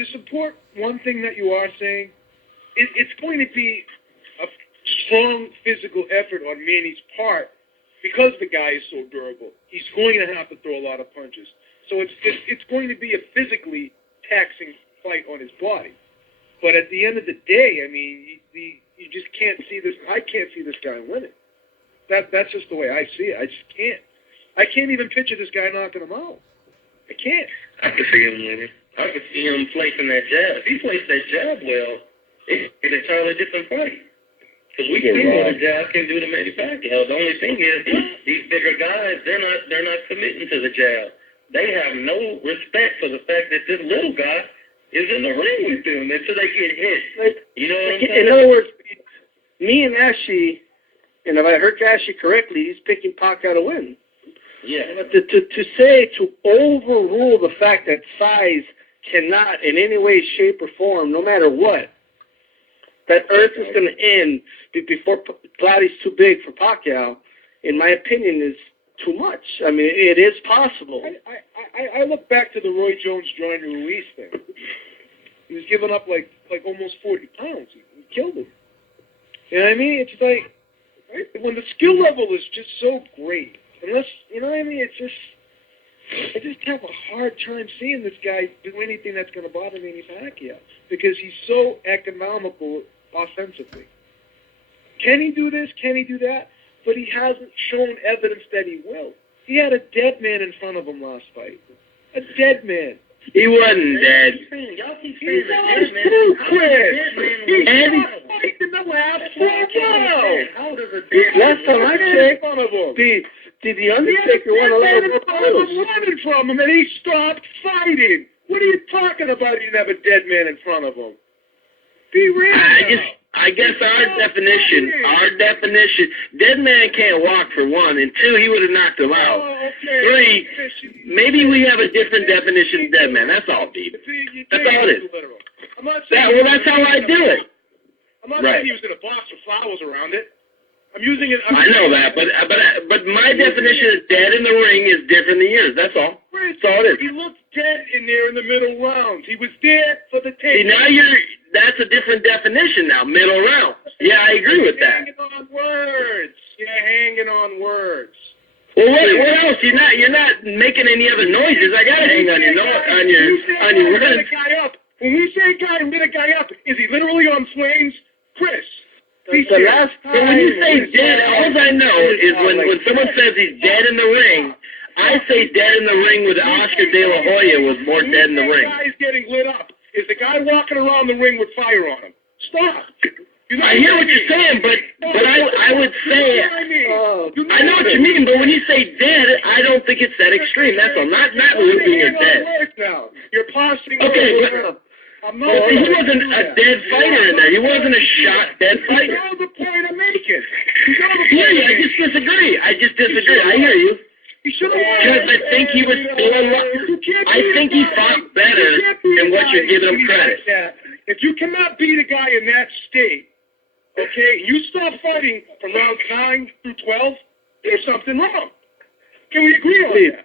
to support one thing that you are saying, it's going to be a strong physical effort on Manny's part because the guy is so durable. He's going to have to throw a lot of punches. So it's going to be a physically taxing fight on his body. But at the end of the day, I mean, you just can't see this. I can't see this guy winning. That's just the way I see it. I just can't. I can't even picture this guy knocking him out. I can't. I could see him winning. I could see him placing that jab. If he placed that jab well, it's an entirely different fight. Because we can see what a jab can do to Manny Pacquiao. The only thing is, these bigger guys, they're not committing to the jab. They have no respect for the fact that this little guy is in the ring with them until they get hit. You know what I'm saying? In other words, me and Ashley, and if I heard Ashley correctly, he's picking Pacquiao to win. Yeah. But to overrule the fact that size cannot in any way, shape, or form, no matter what, that Earth is going to end before Clottey's too big for Pacquiao, in my opinion, is too much. I mean, it is possible. I look back to the Roy Jones-Joyner Ruiz thing. He was giving up like almost 40 pounds. He killed him. You know what I mean? It's like, right? When the skill level is just so great, unless, you know what I mean? It's just, I just have a hard time seeing this guy do anything that's going to bother Manny Pacquiao because he's so economical offensively. Can he do this? Can he do that? But he hasn't shown evidence that he will. He had a dead man in front of him last fight. A dead man. He wasn't dead. Y'all keep saying He's that dead man. too, Chris. He's not fighting the last How does a dead Last time I checked, the Undertaker won a lot of titles. Running from him, and he stopped fighting. What are you talking about? He didn't have a dead man in front of him. Be real. I guess our definition, dead man can't walk for one, and two, he would have knocked him out. Okay. 3, maybe we have a different definition of dead man. That's all, Pete. That's all it is. I'm not saying Well, that's how I do it. I'm not saying he was in a box with flowers around it. I'm using it. I know that, but my definition of dead in the ring is different than yours. That's all. That's all it is. He looked dead in there in the middle rounds. He was there for the tape. See, now that's a different definition now, middle round. Yeah, I agree with that. You're hanging on words. You're hanging on words. Well, what else? You're not making any other noises. I gotta hang on your words. When we say guy lit a guy up, is he literally on flames? Chris. The last time when you say dead, all I know is when someone says he's dead in the ring, I say dead in the ring with Oscar De La Hoya was more dead in the ring. The guy is getting lit up. Is the guy walking around the ring with fire on him? Stop. I hear what you're saying, but I would say I know what you mean, but when you say dead, I don't think it's that extreme. That's all. Not losing or dead. You're pausing. Okay. He wasn't a dead fighter in there. He wasn't a shot dead fighter. You know the point I'm making. I just disagree. I hear you. Because I think he was still alive. I think he fought better than what you're giving him credit. If you cannot beat a guy in that state, okay, you stop fighting from rounds 9 through 12, there's something wrong. Can we agree on that?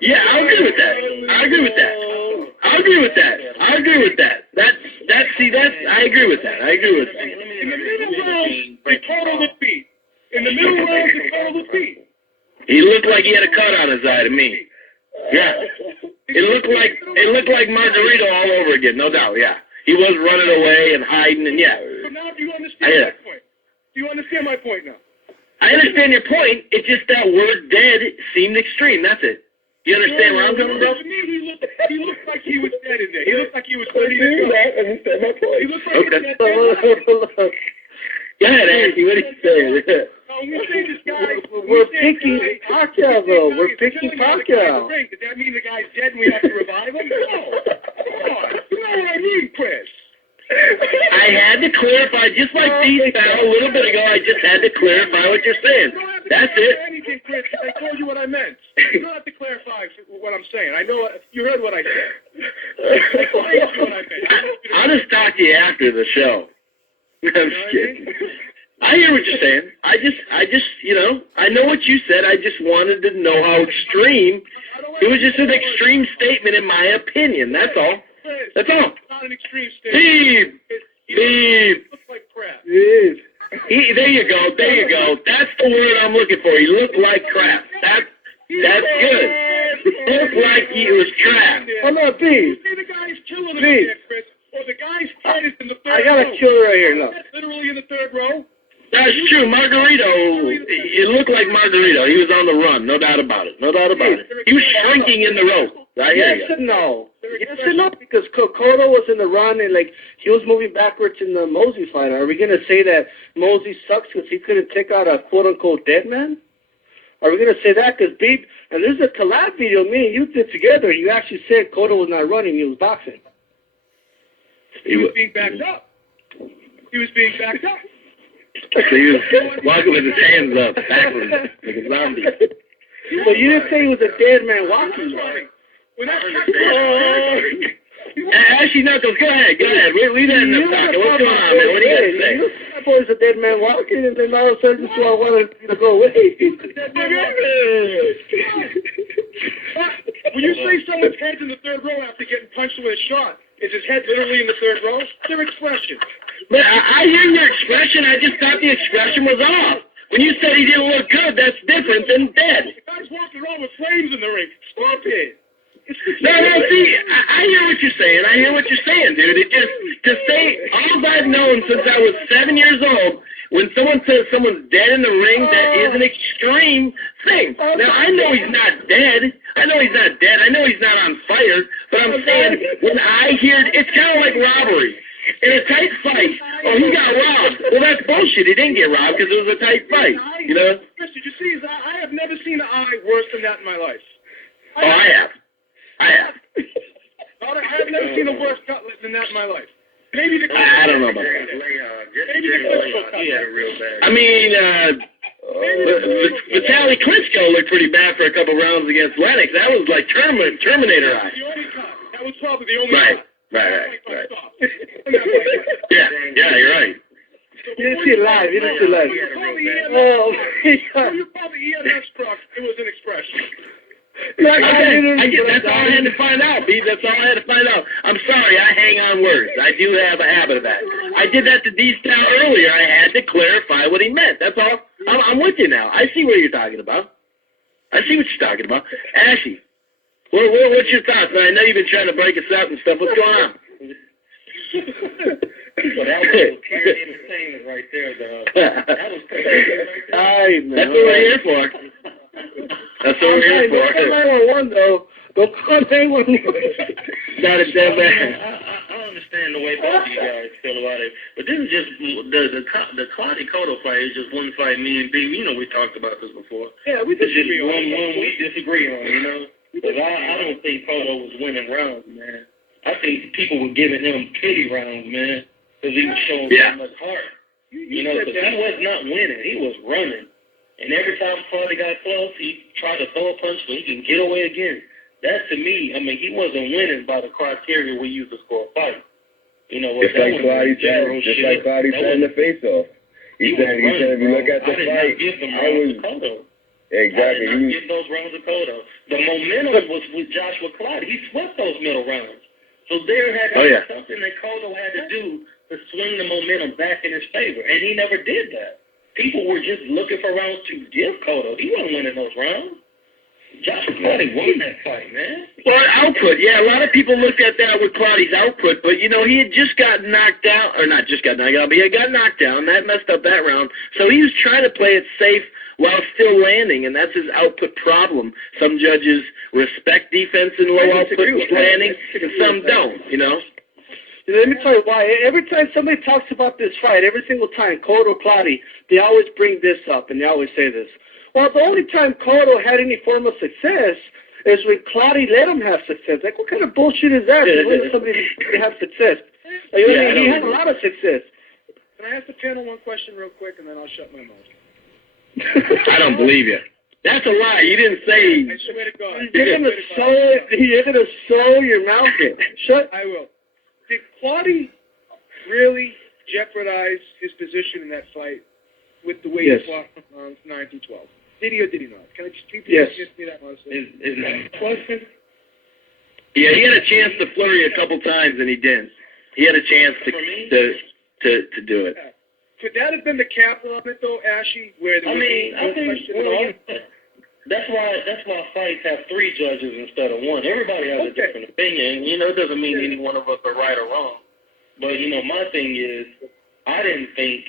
Yeah, I agree with that. I agree with that. I agree with that. I agree with that. I agree with that. In the middle rounds, they total defeat. In the middle rounds, they total defeat. He looked like he had a cut on his eye to me. Yeah. It looked like Margarito all over again, no doubt, yeah. He was running away and hiding and yeah. So now do you understand my point? Do you understand my point now? I understand your point. It's just that word dead seemed extreme, that's it. You understand where I'm coming from? To me, he looked like he was dead in there. He looked like he was ready to go. He looked like he was dead. Go ahead, Andy. What are you saying? We're picking Pacquiao, though. We're picking Pacquiao. Does that mean the guy's dead and we have to revive him? No. Come on. You know what I mean, Chris? I had to clarify, just like Dean said a little bit ago, I just had to clarify what you're saying. That's it. Anything, Chris. I told you what I meant. You don't have to clarify what I'm saying. I know you heard what I said. I told you what I meant. I'll just talk to you after the show. I'm just kidding. I hear what you're saying. I just, I know what you said. I just wanted to know how extreme. It was just an extreme statement in my opinion. That's all. this. That's all. Not an extreme statement. Steve! Steve! Looks like crap. Steve. There you go. There you go. That's the word I'm looking for. He looked like crap. That's good. He looked like he was crap. Hold on, Steve. Say the guy's killing him Steve. there, Chris. Or the guy's head is in the third I got row. a killer right here, look. Literally in the third row. That's true. Margarito, it looked like Margarito. He was on the run. No doubt about it. No doubt about it. He was shrinking in the rope. I hear Yes you. and no. Yes and no, because Cotto was in the run and, like, he was moving backwards in the Mosey fight. Are we going to say that Mosey sucks because he couldn't take out a quote-unquote dead man? Are we going to say that? Because, Beep, and there's a collab video me and you did together. You actually said Cotto was not running. He was boxing. He was being backed up. He was being backed up. So he was walking with his hands up, backwards, like a zombie. But you didn't say he was a dead man walking. When that Ashley Knuckles, go ahead. Leave that in the pocket. What's going on, man? What do you got to say? That boy's a dead man walking, and then all of a sudden, this one wanted to go away. When you say someone's head's in the third row after getting punched with a shot, is his head literally in the third row? Their expression. But I hear your expression. I just thought the expression was off. When you said he didn't look good, that's different than dead. The guy's walking around with flames in the ring. Stop it. No, see, I hear what you're saying. I hear what you're saying, dude. It just, to say, all I've known since I was 7 years old, when someone says someone's dead in the ring, that is an extreme thing. Now, I know he's not dead. I know he's not on fire. But I'm saying, when I hear, it's kind of like robbery. In a tight fight, he got robbed. Well, that's bullshit. He didn't get robbed because it was a tight fight, you know? Chris, did you see his eye? I have never seen an eye worse than that in my life. I have. I have never seen a worse cut than that in my life. Maybe the I don't know about that. Maybe the Klitschko cut. He had a real bad. I mean, Vitaly Klitschko looked pretty bad for a couple rounds against Lennox. That was like Terminator eye. The only cut. That was probably the only cut. Right. Yeah, you're right. You didn't see it live. Oh, you probably EMS struck. It was an expression. I get, that's all I had to find out, B. That's all I had to find out. I'm sorry, I hang on words. I do have a habit of that. I did that to D-Style earlier. I had to clarify what he meant. That's all. I'm with you now. I see what you're talking about. Ashy, what's your thoughts, man? I know you've been trying to break us up and stuff. What's going on? Well, that was pure entertainment right there, dog. That was pure entertainment right there. That's what we're here for. That's what we're here for. Don't call 911, though. Don't call 911. Not a dead man. I understand the way both of you guys feel about it, but this is just the Clottey Cotto fight is just one fight. Me and B, you know, we talked about this before. Yeah, we It's just disagree on one it. we disagree on, you know. Because I don't think Cotto was winning rounds, man. I think people were giving him pity rounds, man, because he was showing so much heart. You know, because he was not winning. He was running. And every time Clottey got close, he tried to throw a punch so he can get away again. That, to me, I mean, he wasn't winning by the criteria we use to score a fight. You know, just like Clottey said in the face-off. He said, if you look at the fight, Exactly. I did not give those rounds to Cotto. The momentum was with Joshua Clottey. He swept those middle rounds. So there had to be something that Cotto had to do to swing the momentum back in his favor, and he never did that. People were just looking for rounds to give Cotto. He wasn't winning those rounds. Joshua Clottey won that fight, man. Well, output, yeah, a lot of people looked at that with Clottey's output, but, you know, he had just got knocked out, or not just got knocked out, but he had got knocked down. That messed up that round. So he was trying to play it safe while still landing, and that's his output problem. Some judges respect defense and low output landing, and some don't, you know. Let me tell you why. Every time somebody talks about this fight, every single time, Cotto, Clottey, they always bring this up, and they always say this. Well, the only time Cotto had any form of success is when Clottey let him have success. Like, what kind of bullshit is that? To let somebody have success. Like, I mean, he had a lot of success. Can I ask the panel one question real quick, and then I'll shut my mouth? I don't believe you. That's a lie. You didn't say. I swear to God. You're gonna sew your mouth in. Shut. I will. Did Clottey really jeopardize his position in that fight with the way he fought on 9-12? Did he or did he not? Can I just repeat Yes. Just me that one? Is that a question? Yeah, he had a chance to flurry a couple times and he didn't. He had a chance to do it. Could that have been the cap on it though, Ashy? Where there I think that's why fights have 3 judges instead of 1. Everybody has a different opinion. You know, it doesn't mean any one of us are right or wrong. But you know, my thing is, I didn't think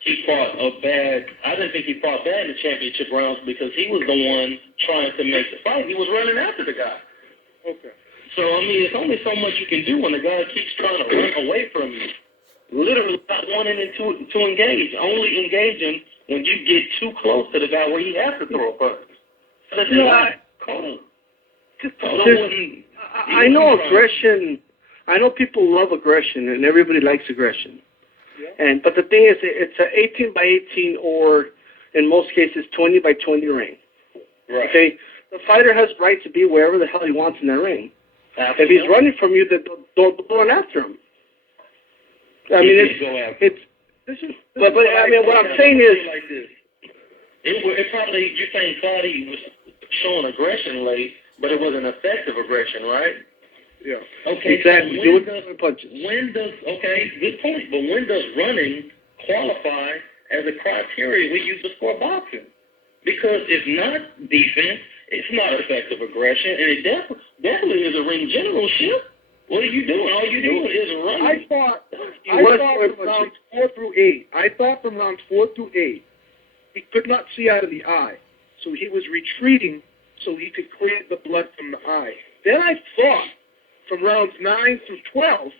he fought bad in the championship rounds because he was the one trying to make the fight. He was running after the guy. Okay. So, I mean, it's only so much you can do when the guy keeps trying to run away from you. Literally not wanting to engage. Only engaging when you get too close to the guy where he has to throw a punch. I know aggression. I know people love aggression, and everybody likes aggression. Yeah. But the thing is, it's an 18 by 18 or, in most cases, 20 by 20 ring. Right. Okay? The fighter has the right to be wherever the hell he wants in that ring. Absolutely. If he's running from you, then don't run after him. I mean, what I'm saying is, like this. It probably, you're saying Clottey was showing aggression late, but it wasn't effective aggression, right? Yeah. Okay. Exactly. So good point. But when does running qualify as a criteria we use to score boxing? Because it's not defense, it's not effective aggression, and it definitely is a ring generalship. What are you doing? All you're doing is running. I thought from rounds 4 through 8. I thought from rounds 4 through 8, he could not see out of the eye, so he was retreating so he could clear the blood from the eye. Then I thought from rounds 9 through 12,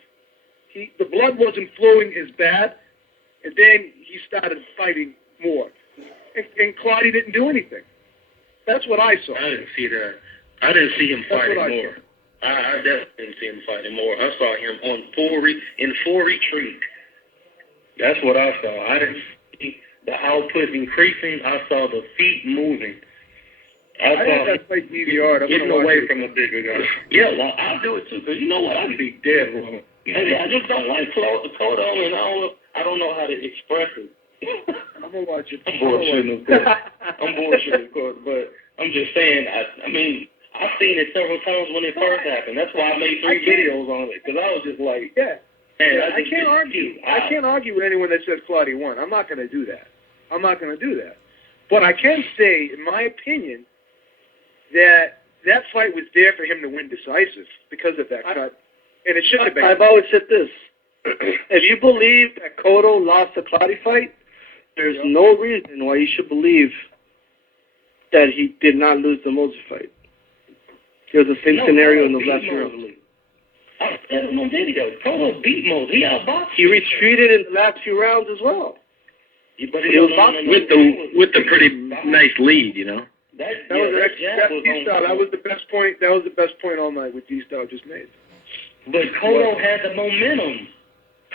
the blood wasn't flowing as bad, and then he started fighting more. And Clottey didn't do anything. That's what I saw. I didn't see that. I didn't see him fighting more. I definitely didn't see him fighting more. I saw him in full retreat. That's what I saw. I didn't see the output increasing. I saw the feet moving. I saw that fight DVR. Getting away from a bigger guy. Yeah, well, I'll do it too, because you know what? I'd be dead wrong. I just don't like Clottey, and I don't know how to express it. I'm going to watch it. I'm bullshitting, of course, but I'm just saying, I mean, I've seen it several times when it first happened. That's why I made 3 videos on it, because I was just like, man, I can't argue. I can't argue with anyone that says Clottey won. I'm not going to do that. But I can say, in my opinion, that fight was there for him to win decisive because of that cut. And it shouldn't have been. I've always said this. If you believe that Cotto lost the Clottey fight, there's no reason why you should believe that he did not lose the Mosley fight. It was the same scenario in the last round. I said it on video. Cotto beat Mosley. He outboxed. He retreated in the last few rounds as well. But he was with the pretty nice lead, you know. That was the best point. That was the best point all night. What D-Style just made. But Cotto had the momentum.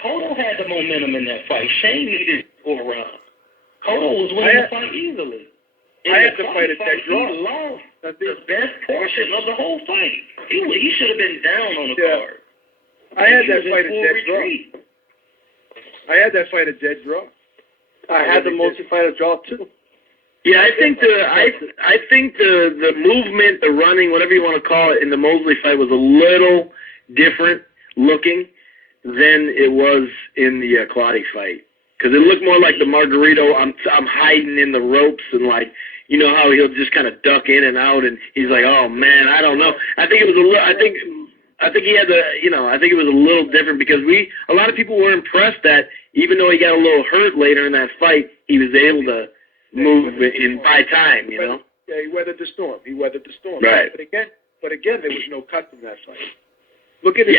Cotto had the momentum in that fight. Shane needed to go around. Cotto was winning the fight easily. I had to fight a dead draw. He lost the best portion of the whole fight. He should have been down on the card. I had that fight a dead draw. I had that fight a dead draw. I had the Mosley fight a draw too. Yeah, I think the movement, the running, whatever you want to call it, in the Mosley fight was a little different looking than it was in the Clottey fight, because it looked more like the Margarito. I'm hiding in the ropes, and like, you know how he'll just kind of duck in and out, and he's like, oh man, I don't know. I think it was a little. I think he had the. I think it was a little different because a lot of people were impressed that even though he got a little hurt later in that fight, he was able to move in by time. Yeah, he weathered the storm. Right. But again, there was no cut from that fight. Look at his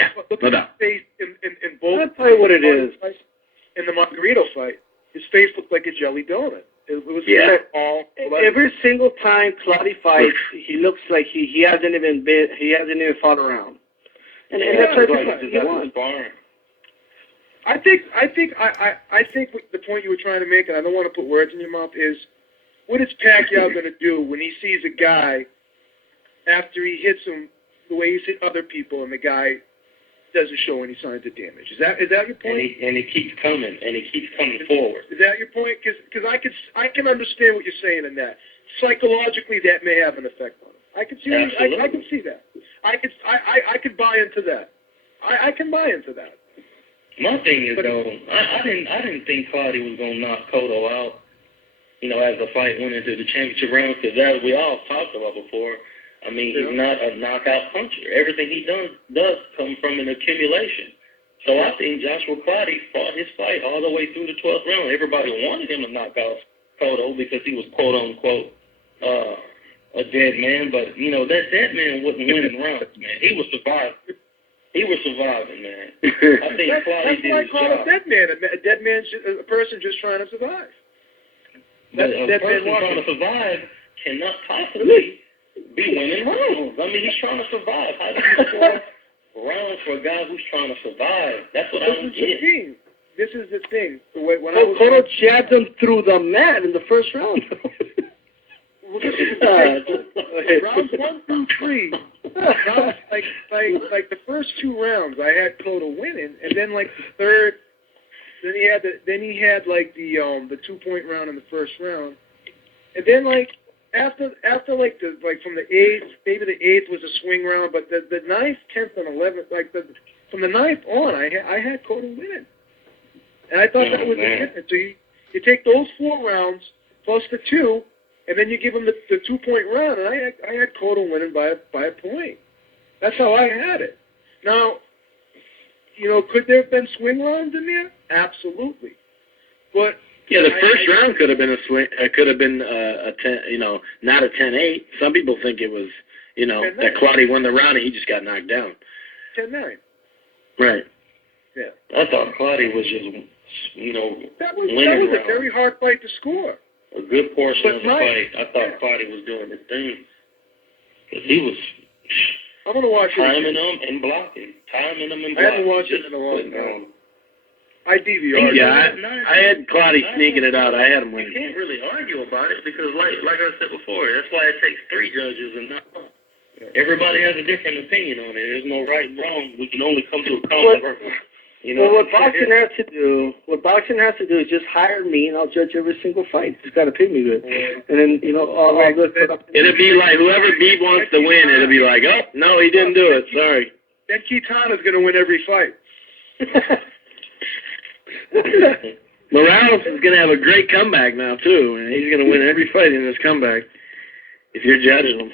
face in both. I'll tell you what it is. In the Margarito fight, his face looked like a jelly donut. It was all. Every single time Clottey fights, he looks like he hasn't even fought around. And that's what he won. I think the point you were trying to make, and I don't want to put words in your mouth, is what is Pacquiao going to do when he sees a guy after he hits him the way he's hit other people, and the guy doesn't show any signs of damage? Is that your point? And he keeps coming, forward. Is that your point? Because I can understand what you're saying in that. Psychologically, that may have an effect on him. I can see that. I could buy into that. I can buy into that. My thing is though, I didn't think Clottey was gonna knock Cotto out. You know, as the fight went into the championship round, because as we all talked about before, I mean, he's not a knockout puncher. Everything he does come from an accumulation. So I think Joshua Clottey fought his fight all the way through the 12th round. Everybody wanted him to knock out Cotto because he was quote unquote a dead man, but you know that dead man wasn't winning rounds, man. He was surviving. He was surviving, man. I think Clottey did his job. A dead man. A dead man's a person just trying to survive. But a person trying to survive cannot possibly be winning rounds. I mean, he's trying to survive. How do you score rounds for a guy who's trying to survive? That's what I don't get. This is the thing. Cotto jabbed him through the mat in the first round. Rounds 1 through 3, rounds, like the first 2 rounds, I had Cotto winning, and then like the third, then he had like the 2-point round in the first round, and then like after like from the 8th, maybe the 8th was a swing round, but the 9th, 10th, and 11th, like from the 9th on, I had Cotto winning, and I thought that was the difference. So you take those 4 rounds plus the 2. And then you give him the 2-point round, and I had Cotto winning by a point. That's how I had it. Now, you know, could there have been swing rounds in there? Absolutely. But yeah, the first round could have been a swing. Could have been a 10. You know, not a 10-8. Some people think it was. You know, that Clottey won the round and he just got knocked down. 10-9. Right. Yeah. I thought Clottey was just, you know, that was a very hard fight to score. A good portion of the fight, I thought Clottey was doing his thing. Because he was timing them and blocking. Timing them and blocking. I haven't watched it in a long time. I DVR'd. Yeah, I had Clottey sneaking it out. I had him winning. You can't really argue about it because, like I said before, that's why it takes 3 judges and not one. Everybody has a different opinion on it. There's no right and wrong. We can only come to a common ground. You know, well, what boxing has to do is just hire me, and I'll judge every single fight. Just got to pay me good, and then it'll be like whoever Beeb wants to win. It'll be like, oh no, he didn't do it. Sorry. Then Quintana's going to win every fight. Morales is going to have a great comeback now too, and he's going to win every fight in this comeback if you're judging him.